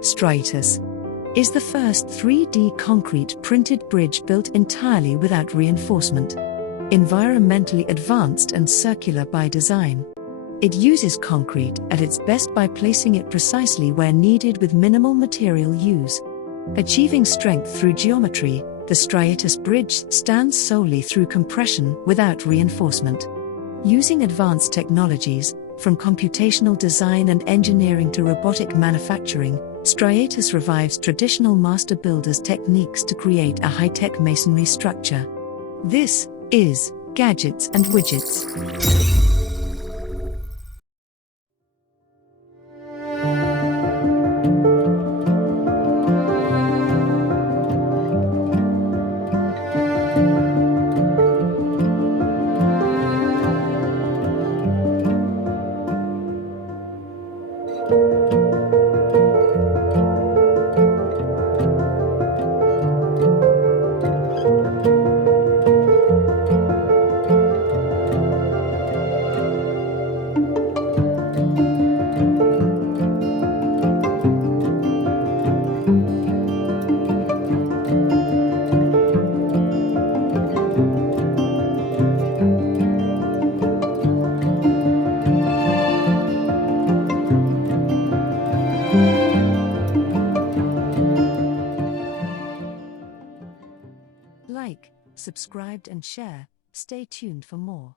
Striatus is the first 3D concrete-printed bridge built entirely without reinforcement. Environmentally advanced and circular by design. It uses concrete at its best by placing it precisely where needed with minimal material use. Achieving strength through geometry, the Striatus bridge stands solely through compression without reinforcement. Using advanced technologies, from computational design and engineering to robotic manufacturing, Striatus revives traditional master builders' techniques to create a high-tech masonry structure. This is Gadgets and Widgets. Like, subscribe and share. Stay tuned for more.